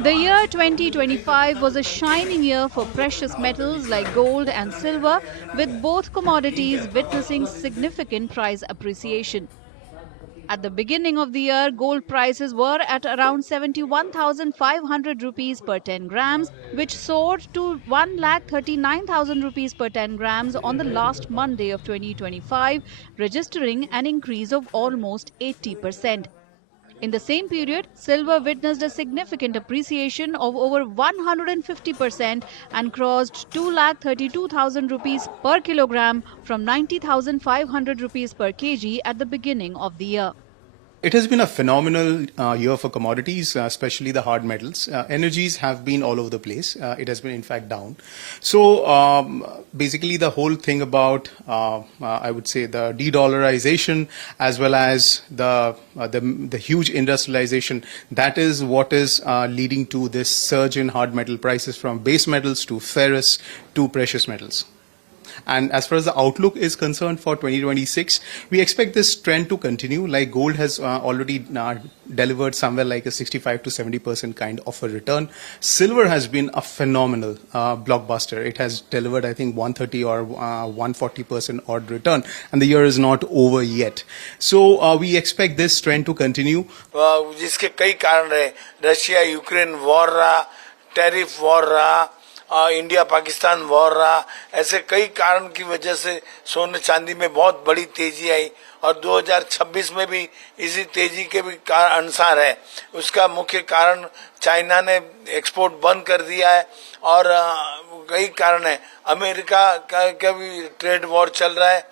The year 2025 was a shining year for precious metals like gold and silver, with both commodities witnessing significant price appreciation. At the beginning of the year, gold prices were at around 71,500 rupees per 10 grams, which soared to 1,39,000 rupees per 10 grams on the last Monday of 2025, registering an increase of almost 80%. In the same period, silver witnessed a significant appreciation of over 150% and crossed 2,32,000 rupees per kilogram from 90,500 rupees per kg at the beginning of the year. It has been a phenomenal year for commodities, especially the hard metals. Energies have been all over the place. It has been, in fact, down. So basically, the whole thing about, I would say, the de-dollarization as well as the huge industrialization, that is what is leading to this surge in hard metal prices from base metals to ferrous to precious metals. And as far as the outlook is concerned for 2026, we expect this trend to continue. Like gold has already delivered somewhere like a 65 to 70% kind of a return. Silver has been a phenomenal blockbuster. It has delivered, I think, 130 or 140% odd return, and the year is not over yet. So we expect this trend to continue. जिसके कई कारण रहे, Russia Ukraine war रहा, tariff war रहा, India Pakistan war रहा, ऐसे कई कारण की वजह से सोने चांदी में बहुत बड़ी तेजी आई और 2026 में भी इसी तेजी के भी अनुसार है. उसका मुख्य कारण चाइना ने एक्सपोर्ट बंद कर दिया है और कई कारण है. अमेरिका का भी ट्रेड वॉर चल रहा है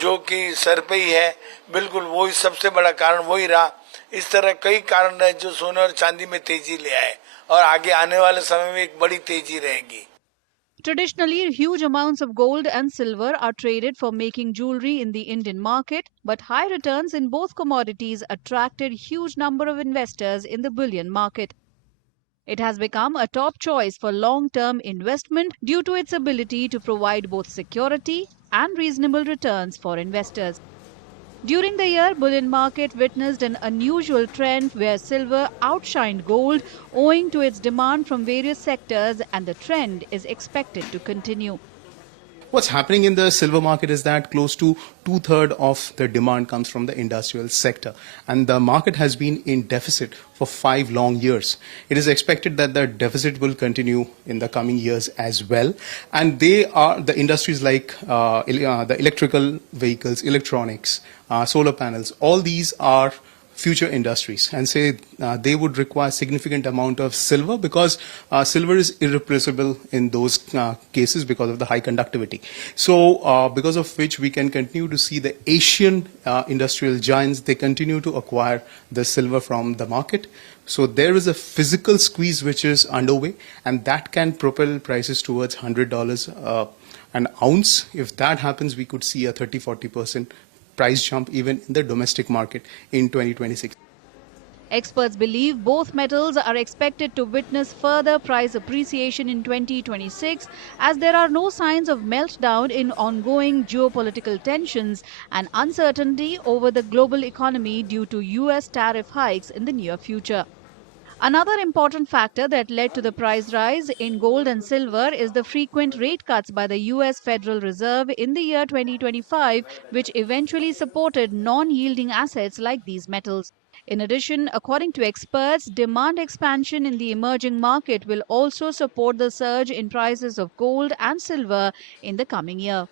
जो कि सर पे ही है. बिल्कुल वही सबसे बड़ा कारण वही रहा. इस तरह कई कारण है जो सोने और चांदी में तेजी ले आए और आगे आने वाले समय में एक बड़ी तेजी रहेगी. Traditionally, huge amounts of gold and silver are traded for making jewelry in the Indian market, but high returns in both commodities attracted huge number of investors in the bullion market. It has become a top choice for long-term investment due to its ability to provide both security and reasonable returns for investors. During the year, bullion market witnessed an unusual trend where silver outshined gold owing to its demand from various sectors, and the trend is expected to continue. What's happening in the silver market is that close to 2/3 of the demand comes from the industrial sector, and the market has been in deficit for 5 long years. It is expected that the deficit will continue in the coming years as well, and they are the industries like the electrical vehicles, electronics, solar panels. All these are future industries, and say they would require significant amount of silver because silver is irreplaceable in those cases because of the high conductivity. So because of which we can continue to see the Asian industrial giants, they continue to acquire the silver from the market. So there is a physical squeeze which is underway, and that can propel prices towards $100 an ounce. If that happens, we could see a 30-40% price jump even in the domestic market in 2026. Experts believe both metals are expected to witness further price appreciation in 2026 as there are no signs of meltdown in ongoing geopolitical tensions and uncertainty over the global economy due to US tariff hikes in the near future. Another important factor that led to the price rise in gold and silver is the frequent rate cuts by the US Federal Reserve in the year 2025, which eventually supported non-yielding assets like these metals. In addition, according to experts, demand expansion in the emerging market will also support the surge in prices of gold and silver in the coming year.